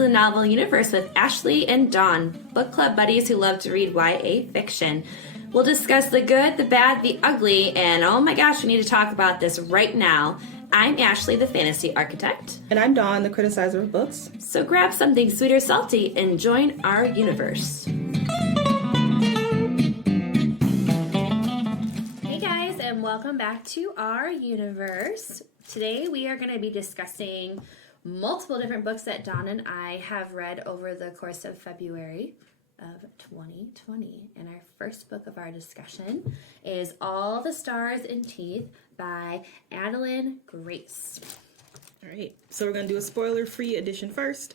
to the novel universe with Ashley and Dawn, book club buddies who love to read YA fiction. We'll discuss the good, the bad, the ugly, and oh my gosh, we need to talk about this right now. I'm Ashley, the fantasy architect. And I'm Dawn, the criticizer of books. So grab something sweet or salty and join our universe. Hey guys, and welcome back to our universe. Today we are going to be discussing multiple different books that Dawn and I have read over the course of February of 2020. And our first book of our discussion is All the Stars and Teeth by Adalyn Grace. All right, so we're going to do a spoiler-free edition first.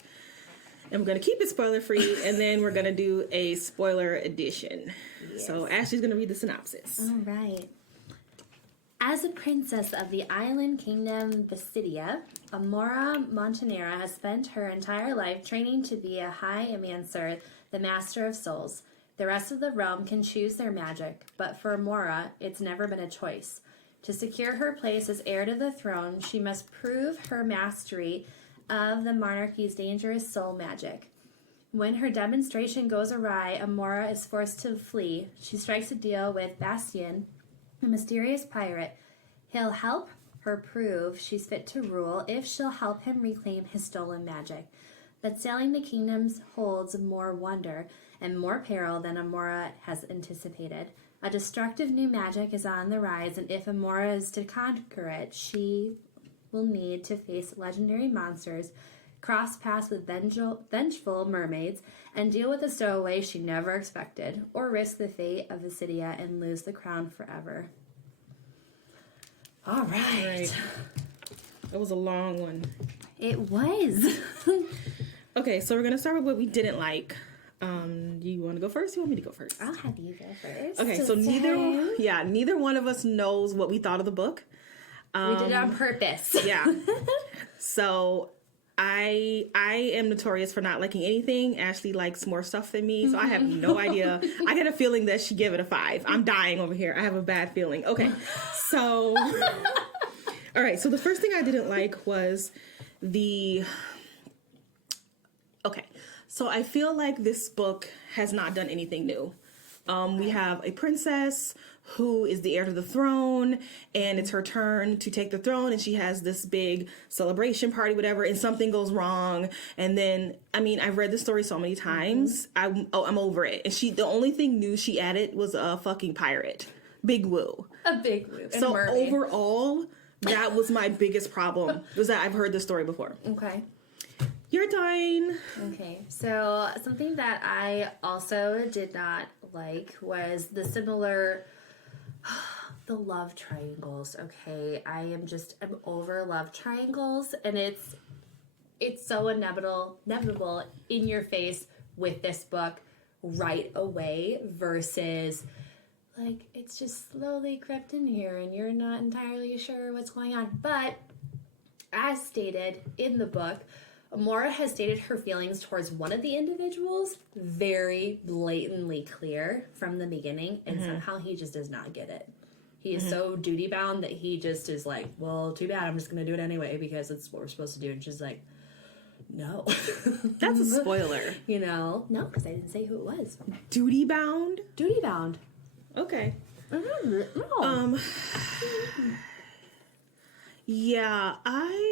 And we're going to keep it spoiler-free, and then we're going to do a spoiler edition. Yes. So Ashley's going to read the synopsis. All right. As a princess of the island kingdom Basidia, Amora Montanera has spent her entire life training to be a high Amancer, the master of souls. The rest of the realm can choose their magic, but for Amora, it's never been a choice. To secure her place as heir to the throne, she must prove her mastery of the monarchy's dangerous soul magic. When her demonstration goes awry, Amora is forced to flee. She strikes a deal with Bastien, a mysterious pirate. He'll help her prove she's fit to rule if she'll help him reclaim his stolen magic. But sailing the kingdoms holds more wonder and more peril than Amora has anticipated. A destructive new magic is on the rise, and if Amora is to conquer it, she will need to face legendary monsters, cross paths with vengeful mermaids, and deal with a stowaway she never expected, or risk the fate of Basidia and lose the crown forever. All right. That was a long one. It was. Okay, so we're going to start with what we didn't like. You want to go first? You want me to go first? I'll have you go first. Okay, so neither one of us knows what we thought of the book. We did it on purpose. Yeah. So I am notorious for not liking anything. Ashley likes more stuff than me, so I have no idea. I get a feeling that she gave it a 5. I'm dying over here. I have a bad feeling. Okay, so all right. So the first thing I didn't like was So I feel like this book has not done anything new. We have a princess who is the heir to the throne, and it's her turn to take the throne, and she has this big celebration party, whatever, and something goes wrong. And then, I've read this story so many times. I'm over it. And the only thing new she added was a fucking pirate. Big woo. A big woo. So mermaid. Overall, that was my biggest problem, was that I've heard this story before. Okay. You're dying. Okay, so something that I also did not like was the love triangles. Okay, I'm over love triangles, and it's so inevitable in your face with this book right away versus like it's just slowly crept in here and you're not entirely sure what's going on. But as stated in the book, Amora has stated her feelings towards one of the individuals very blatantly clear from the beginning, and somehow he just does not get it. He is so duty-bound that he just is like, well, too bad, I'm just going to do it anyway because it's what we're supposed to do. And she's like, no. That's a spoiler. No, because I didn't say who it was. Duty-bound? Duty-bound. Okay. No. Yeah, I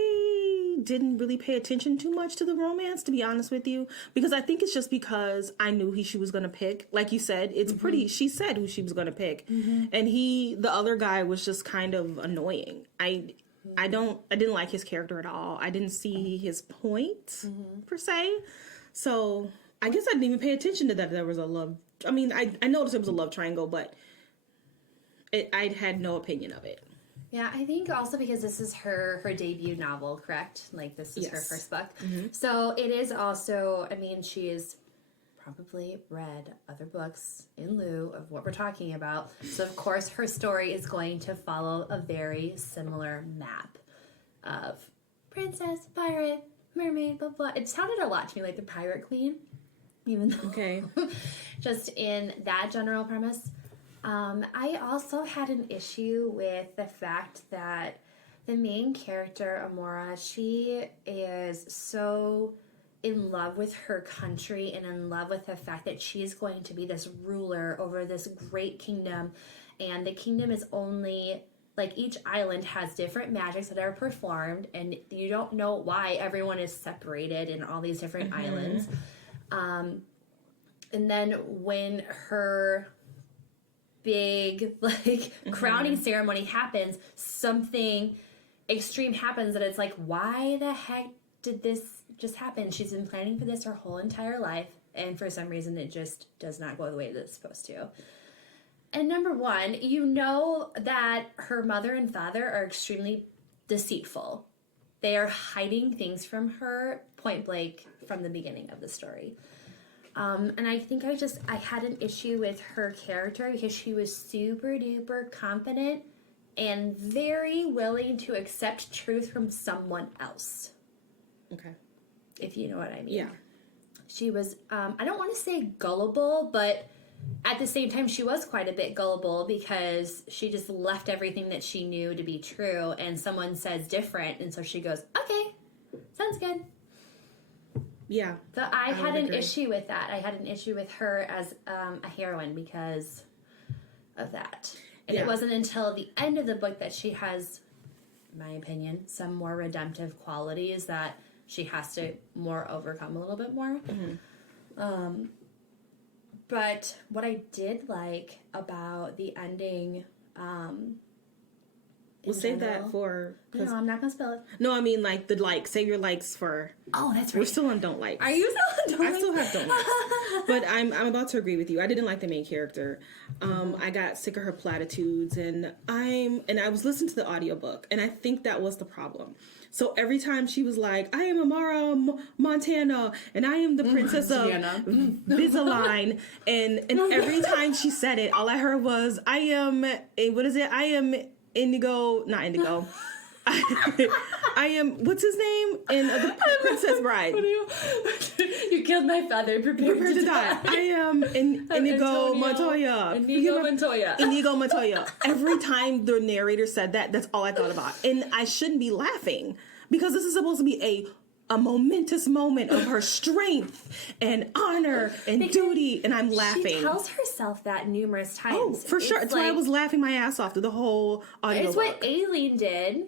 didn't really pay attention too much to the romance, to be honest with you, because I think it's just because I knew who she was going to pick. Like you said, it's pretty, she said who she was going to pick. And the other guy was just kind of annoying. I didn't like his character at all. I didn't see his point, per se. So I guess I didn't even pay attention to that. There was a love, I noticed it was a love triangle, but I had no opinion of it. Yeah, I think also because this is her debut novel, correct? Like, this is her first book. So it is also, she has probably read other books in lieu of what we're talking about. So, of course, her story is going to follow a very similar map of princess, pirate, mermaid, blah, blah. It sounded a lot to me like the Pirate Queen, even though just in that general premise. I also had an issue with the fact that the main character, Amora, she is so in love with her country and in love with the fact that she is going to be this ruler over this great kingdom. And the kingdom is only, like, each island has different magics that are performed, and you don't know why everyone is separated in all these different islands. And then when her big, like, crowning ceremony happens, something extreme happens that it's like, why the heck did this just happen? She's been planning for this her whole entire life, and for some reason it just does not go the way that it's supposed to. And number one, you know that her mother and father are extremely deceitful. They are hiding things from her point blank from the beginning of the story. And I think I had an issue with her character because she was super duper confident and very willing to accept truth from someone else. Okay. If you know what I mean. Yeah. She was, I don't want to say gullible, but at the same time, she was quite a bit gullible because she just left everything that she knew to be true, and someone says different, and so she goes, okay, sounds good. Yeah. So I had an issue with that. I had an issue with her as a heroine because of that. And it wasn't until the end of the book that she has, in my opinion, some more redemptive qualities that she has to more overcome a little bit more. But what I did like about the ending, we'll save that for... No, I'm not going to spell it. No, I mean, like, save your likes for... Oh, that's right. We're still on don't likes. Are you still on don't likes? I still have don't likes. But I'm about to agree with you. I didn't like the main character. I got sick of her platitudes, and I was listening to the audiobook, and I think that was the problem. So every time she was like, I am Amara Montana, and I am the princess of Visaline, and every time she said it, all I heard was, I am Indigo, not Indigo. I am, what's his name? In The Princess Bride. You killed my father, prepare to die. I am Inigo Montoya. Inigo Montoya. Every time the narrator said that, that's all I thought about. And I shouldn't be laughing because this is supposed to be a momentous moment of her strength and honor and duty, and I'm laughing. She tells herself that numerous times. Oh, for sure. That's why I was laughing my ass off through the whole audio. It's what Adalyn did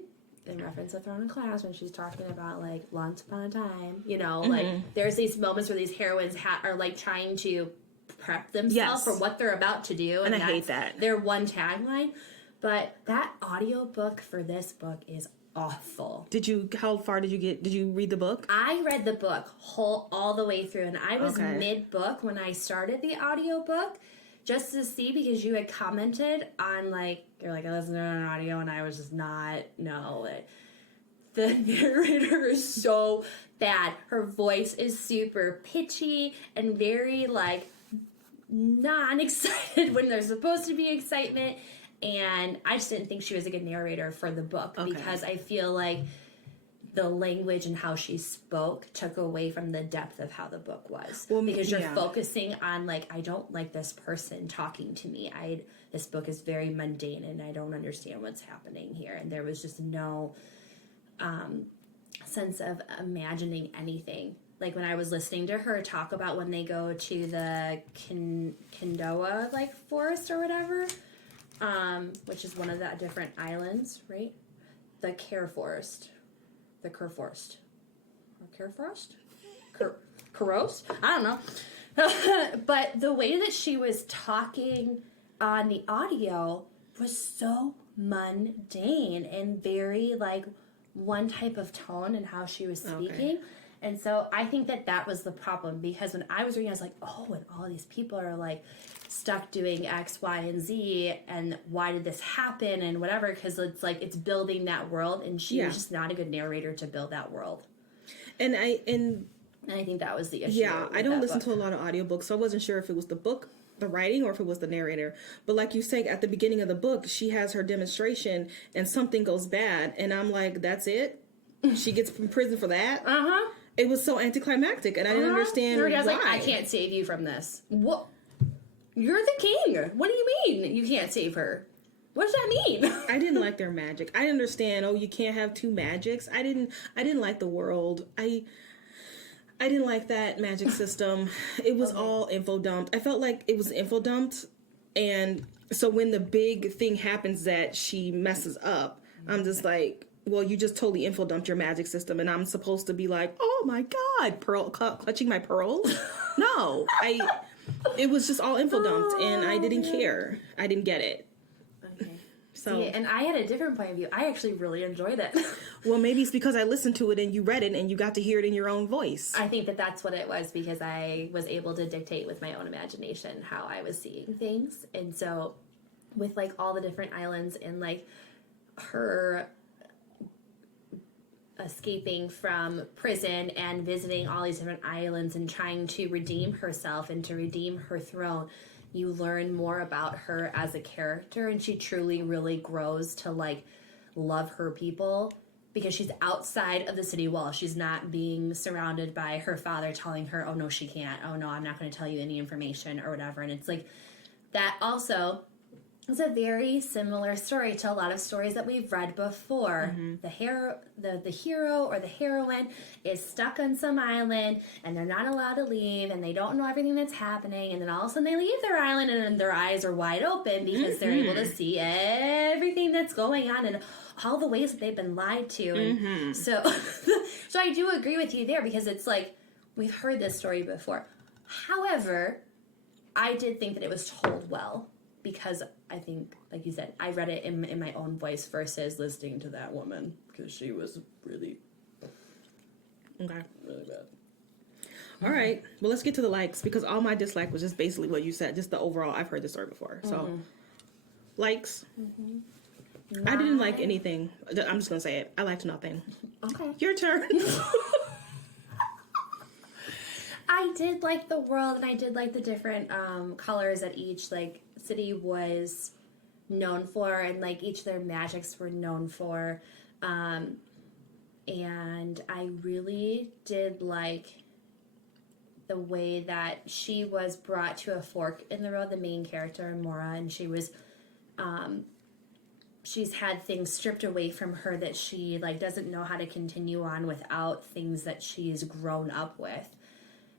in reference to Throne and Class when she's talking about, like, once upon a time. You know, like, there's these moments where these heroines are, like, trying to prep themselves for what they're about to do. And I hate that. Their one tagline. But that audiobook for this book is awful. How far did you get? Did you read the book? I read the book all the way through, and I was mid-book when I started the audiobook just to see, because you had commented on, like, you're like, I listened to it on audio, and I was just not, the narrator is so bad. Her voice is super pitchy and very, like, non-excited when there's supposed to be excitement. And I just didn't think she was a good narrator for the book because I feel like the language and how she spoke took away from the depth of how the book was. Because you're focusing on, like, I don't like this person talking to me. This book is very mundane and I don't understand what's happening here. And there was just no sense of imagining anything. Like, when I was listening to her talk about when they go to the Kindoa, like, forest or whatever, which is one of the different islands, right? The Care Forest. The Kerr Forest. Or Care Forest? Kuros? I don't know. But the way that she was talking on the audio was so mundane and very, like, one type of tone in how she was speaking. And so I think that was the problem, because when I was reading, I was like, oh, and all of these people are, like, stuck doing X, Y, and Z, and why did this happen, and whatever, because it's like it's building that world, and she was just not a good narrator to build that world. And I think that was the issue. Yeah, I don't listen to a lot of audiobooks, so I wasn't sure if it was the book, the writing, or if it was the narrator. But like you say, at the beginning of the book, she has her demonstration, and something goes bad, and I'm like, that's it? She gets from prison for that? Uh-huh. It was so anticlimactic, and I didn't understand why. Like, I can't save you from this. What? You're the king. What do you mean you can't save her? What does that mean? I didn't like their magic. I understand, you can't have two magics. I didn't like the world. I I didn't like that magic system. It was all info dumped. I felt like it was info dumped, and so when the big thing happens that she messes up, I'm just like, well, you just totally info dumped your magic system, and I'm supposed to be like, oh my god, clutching my pearls? No, it was just all info dumped, and I didn't care. I didn't get it. Okay. So, see, and I had a different point of view. I actually really enjoyed it. well, maybe it's because I listened to it and you read it and you got to hear it in your own voice. I think that that's what it was, because I was able to dictate with my own imagination how I was seeing things. And so with like all the different islands and like her escaping from prison and visiting all these different islands and trying to redeem herself and to redeem her throne, you learn more about her as a character, and she truly really grows to like love her people, because she's outside of the city wall. She's not being surrounded by her father telling her, oh no, she can't, oh no, I'm not going to tell you any information or whatever. And it's like that also is a very similar story to a lot of stories that we've read before. Mm-hmm. The hero or the heroine is stuck on some island and they're not allowed to leave and they don't know everything that's happening, and then all of a sudden they leave their island and then their eyes are wide open because they're able to see everything that's going on and all the ways that they've been lied to. And so I do agree with you there, because it's like we've heard this story before. However, I did think that it was told well, because I think, like you said, I read it in my own voice versus listening to that woman, because she was really bad. All right. Well, let's get to the likes, because all my dislike was just basically what you said, just the overall. I've heard this story before. So, likes. I didn't like anything. I'm just going to say it. I liked nothing. Okay. Your turn. I did like the world, and I did like the different colors that each like city was known for, and like each of their magics were known for. And I really did like the way that she was brought to a fork in the road, the main character, Mora, and she was she's had things stripped away from her that she like doesn't know how to continue on without things that she's grown up with.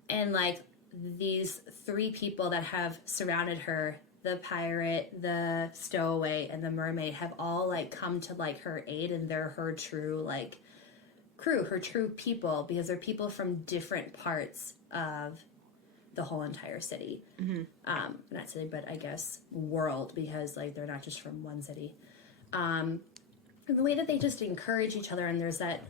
And like these three people that have surrounded her, the pirate, the stowaway, and the mermaid, have all like come to like her aid, and they're her true like crew, her true people, because they're people from different parts of the whole entire city. Not city, but I guess world, because like they're not just from one city. And the way that they just encourage each other, and there's that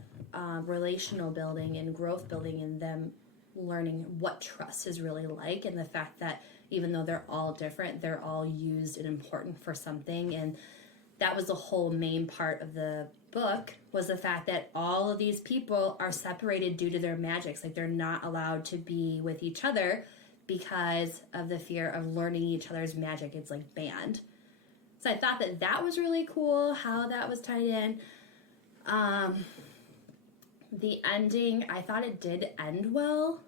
relational building and growth building in them, learning what trust is really like, and the fact that even though they're all different, they're all used and important for something. And that was the whole main part of the book, was the fact that all of these people are separated due to their magics. Like they're not allowed to be with each other because of the fear of learning each other's magic. It's like banned. So I thought that that was really cool, how that was tied in. The ending, I thought it did end well,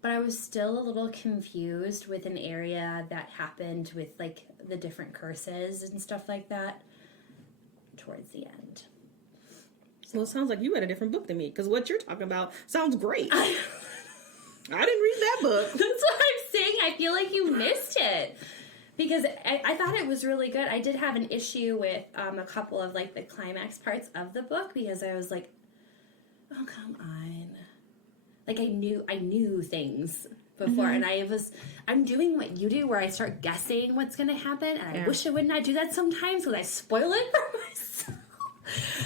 but I was still a little confused with an area that happened with like the different curses and stuff like that towards the end. Well, it sounds like you read a different book than me, because what you're talking about sounds great. I didn't read that book. That's what I'm saying. I feel like you missed it. Because I thought it was really good. I did have an issue with a couple of like the climax parts of the book, because I was like, oh, come on. Like I knew things before, and I'm doing what you do, where I start guessing what's going to happen, and I wish I would not do that sometimes, because I spoil it for myself.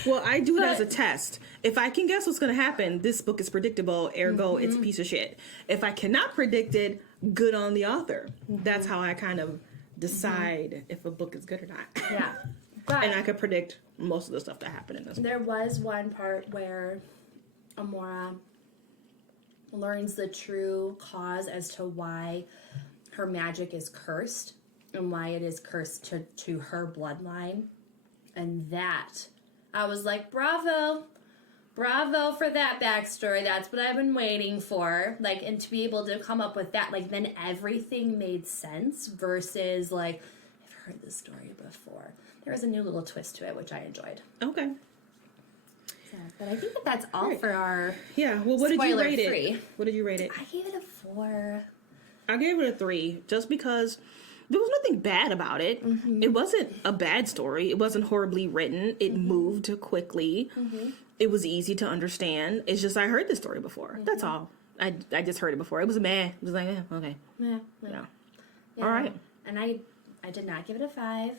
Well, I do it as a test. If I can guess what's going to happen, this book is predictable, ergo it's a piece of shit. If I cannot predict it, good on the author. That's how I kind of decide if a book is good or not. Yeah. But and I could predict most of the stuff that happened in this book. There was one part where Amora learns the true cause as to why her magic is cursed and why it is cursed to her bloodline. And that, I was like, bravo for that backstory. That's what I've been waiting for. Like, and to be able to come up with that, like, then everything made sense versus, like, I've heard this story before. There was a new little twist to it, which I enjoyed. Okay. So But I think that's all for our Yeah, well, what did you rate spoiler-free. it? What did you rate it? I gave it a 4. I gave it a 3, just because there was nothing bad about it. Mm-hmm. It wasn't a bad story. It wasn't horribly written. It moved quickly. It was easy to understand. It's just I heard this story before. That's all. I just heard it before. It was meh. It was like, okay. Yeah. All right. And I did not give it a 5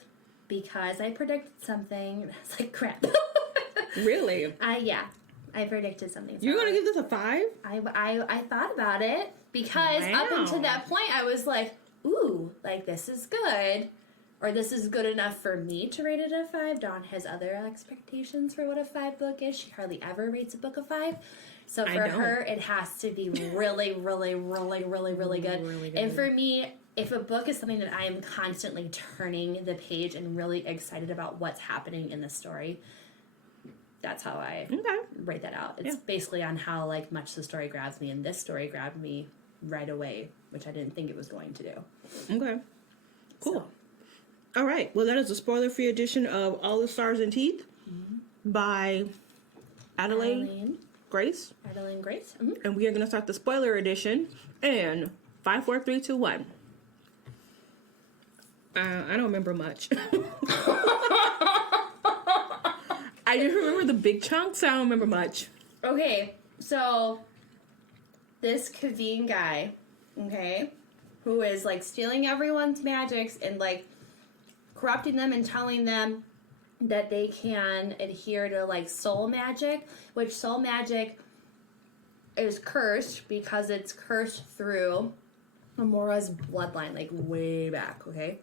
because I predicted something. I was like, crap. Really? I predicted something. You're going to give this a 5? I thought about it because up until that point I was like, ooh, like this is good. Or this is good enough for me to rate it a 5. Dawn has other expectations for what a 5 book is. She hardly ever rates a book a 5. So for her, it has to be really, really, really, really, really good. Really good. And for me, if a book is something that I am constantly turning the page and really excited about what's happening in the story, that's how I rate that out. It's basically on how much the story grabs me, and this story grabbed me right away, which I didn't think it was going to do. Okay. Cool. So. All right. Well, that is a spoiler-free edition of All the Stars and Teeth by Adalyn Grace. Adalyn Grace. And we are going to start the spoiler edition in 5, 4, 3, 2, 1. I don't remember much. I just remember the big chunks. I don't remember much. Okay, so this Kaveen guy, who is stealing everyone's magics and corrupting them and telling them that they can adhere to soul magic, which soul magic is cursed because it's cursed through Amora's bloodline, way back, okay?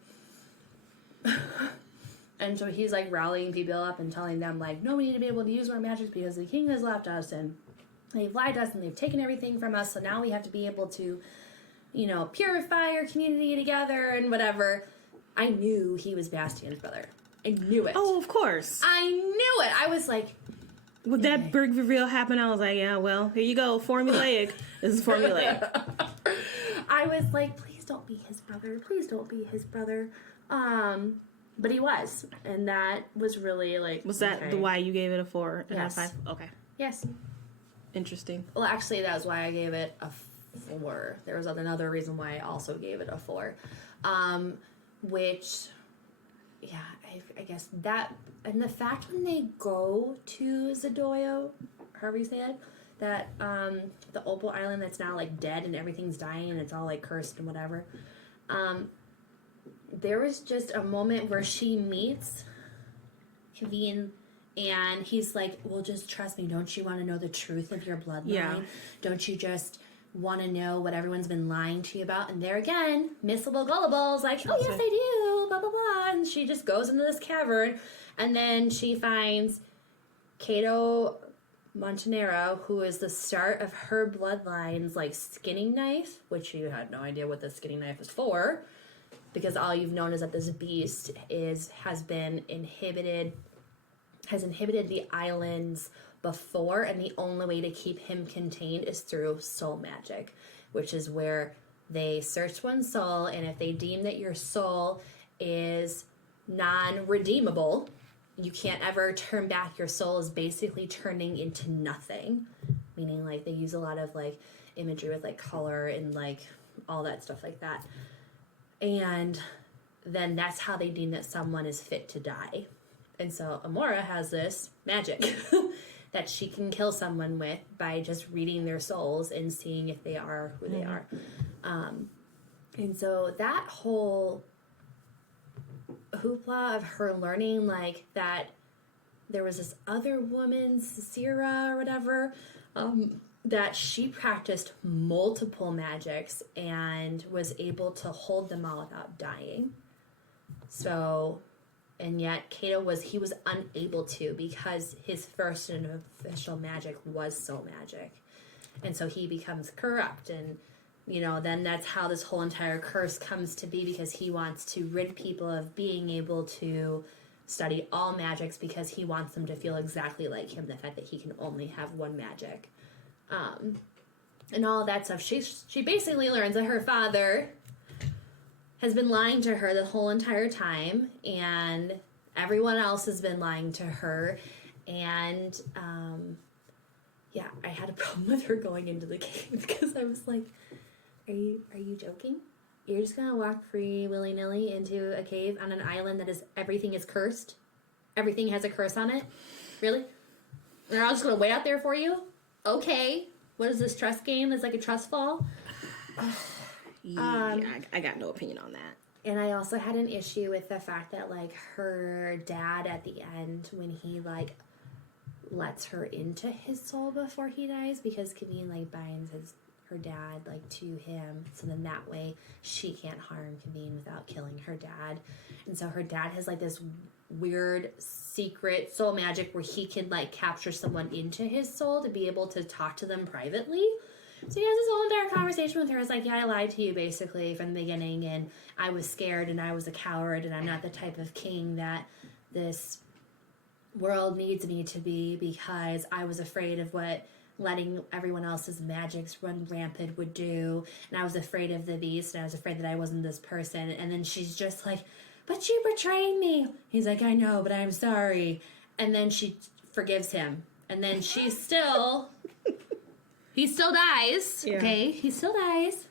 And so he's rallying people up and telling them no, we need to be able to use our magics because the king has left us and they've lied to us and they've taken everything from us, so now we have to be able to, purify our community together and whatever. I knew he was Bastian's brother. I knew it. Oh, of course. I knew it. I was like... When that big reveal happened, I was like, yeah, well, here you go. Formulaic. This is formulaic. I was like, please don't be his brother. Please don't be his brother. But he was. And that was really Was that the why you gave it a 4 and Yes. a 5? Okay. Yes. Interesting. Well, actually, that was why I gave it a 4. There was another reason why I also gave it a 4. Which, yeah, I guess that, and the fact when they go to Zadoyo, however you say it, that, the Opal Island that's now, dead and everything's dying and it's all, cursed and whatever, there was just a moment where she meets Kaveen and he's like, well, just trust me. Don't you want to know the truth of your bloodline? Yeah. Don't you just want to know what everyone's been lying to you about? And there again, Missable Gullible's like, oh, yes, I do, blah, blah, blah. And she just goes into this cavern and then she finds Cato Montanero, who is the start of her bloodline's, skinning knife, which you had no idea what the skinning knife is for. Because all you've known is that this beast has inhibited the islands before, and the only way to keep him contained is through soul magic, which is where they search one's soul, and if they deem that your soul is non-redeemable, you can't ever turn back. Your soul is basically turning into nothing, meaning they use a lot of imagery with color and all that stuff like that. And then that's how they deem that someone is fit to die. And so Amora has this magic that she can kill someone with by just reading their souls and seeing if they are who they are. And so that whole hoopla of her learning that there was this other woman, Sisira or whatever, that she practiced multiple magics and was able to hold them all without dying. So, and yet Cato was unable to because his first and official magic was soul magic. And so he becomes corrupt and, then that's how this whole entire curse comes to be because he wants to rid people of being able to study all magics because he wants them to feel exactly like him, the fact that he can only have one magic. And all that stuff. She basically learns that her father has been lying to her the whole entire time, and everyone else has been lying to her, and yeah, I had a problem with her going into the cave because I was like, are you joking? You're just gonna walk free willy-nilly into a cave on an island that is everything is cursed? Everything has a curse on it? Really? They're all just gonna wait out there for you? Okay. What is this trust game? It's like a trust fall? Yeah, I got no opinion on that. And I also had an issue with the fact that, like, her dad at the end, when he, like, lets her into his soul before he dies, because Kaveen, like, binds her dad, like, to him, so then that way she can't harm Kaveen without killing her dad. And so her dad has, like, this weird secret soul magic where he can, like, capture someone into his soul to be able to talk to them privately. So he has this whole entire conversation with her. It's like, yeah, I lied to you basically from the beginning, and I was scared, and I was a coward, and I'm not the type of king that this world needs me to be because I was afraid of what letting everyone else's magics run rampant would do, and I was afraid of the beast, and I was afraid that I wasn't this person. And then she's just like, but you betrayed me. He's like, I know, but I'm sorry. And then she forgives him, and then she's still... He still dies. Yeah. Okay, he still dies.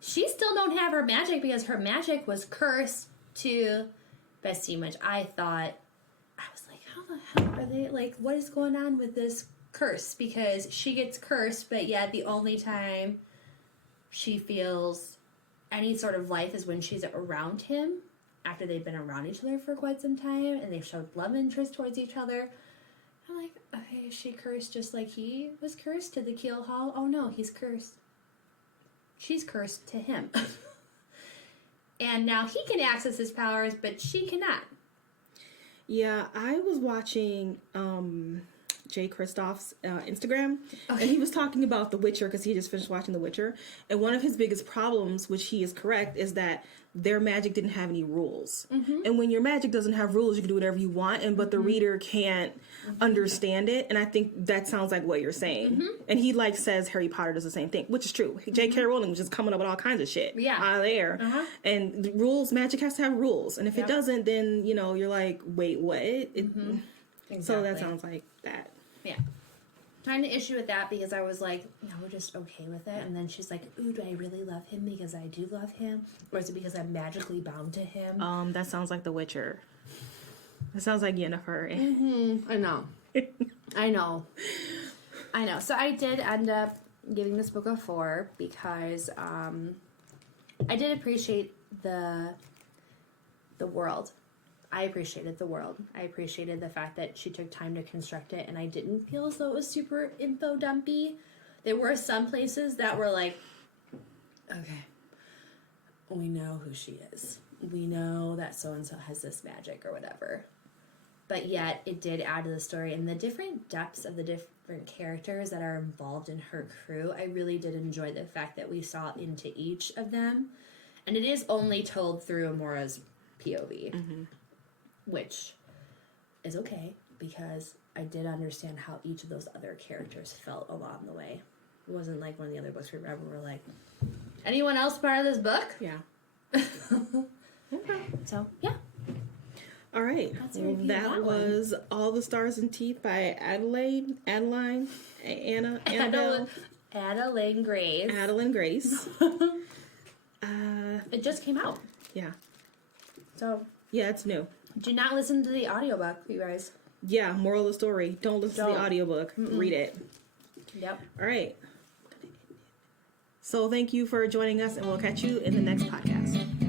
She still don't have her magic because her magic was cursed to Bessie, which I thought, I was like, how the hell are they, like, what is going on with this curse? Because she gets cursed, but yet the only time she feels any sort of life is when she's around him after they've been around each other for quite some time and they've showed love interest towards each other. I'm like, okay, is she cursed just like he was cursed to the Keel Hall? Oh no, he's cursed. She's cursed to him. And now he can access his powers, but she cannot. Yeah, I was watching Jay Kristoff's Instagram, and he was talking about The Witcher because he just finished watching The Witcher. And one of his biggest problems, which he is correct, is that their magic didn't have any rules. Mm-hmm. And when your magic doesn't have rules, you can do whatever you want, but the reader can't understand it. And I think that sounds like what you're saying. Mm-hmm. And he like says Harry Potter does the same thing, which is true. J.K. Rowling was just coming up with all kinds of shit out of there. And the rules, magic has to have rules. And if it doesn't, then, you know, you're like, wait, what? Exactly. So that sounds like that. Yeah. I had an issue with that because I was like, no, we're just okay with it. And then she's like, ooh, do I really love him because I do love him? Or is it because I'm magically bound to him? That sounds like The Witcher. That sounds like Yennefer. Mm-hmm. I know. I know. So I did end up giving this book a 4 because I did appreciate the world. I appreciated the world. I appreciated the fact that she took time to construct it, and I didn't feel as though it was super info dumpy. There were some places that were like, okay, we know who she is. We know that so-and-so has this magic or whatever. But yet, it did add to the story, and the different depths of the different characters that are involved in her crew, I really did enjoy the fact that we saw into each of them. And it is only told through Amora's POV. Mm-hmm. Which is okay, because I did understand how each of those other characters felt along the way. It wasn't like one of the other books we read where we're like, anyone else part of this book? Yeah. Okay. So, yeah. All right. That was All the Stars and Teeth by Adalyn Grace. Adalyn Grace. It just came out. Yeah. So. Yeah, it's new. Do not listen to the audiobook, you guys. Yeah, moral of the story. Don't listen to the audiobook. Mm-mm. Read it. Yep. All right. So thank you for joining us, and we'll catch you in the next podcast.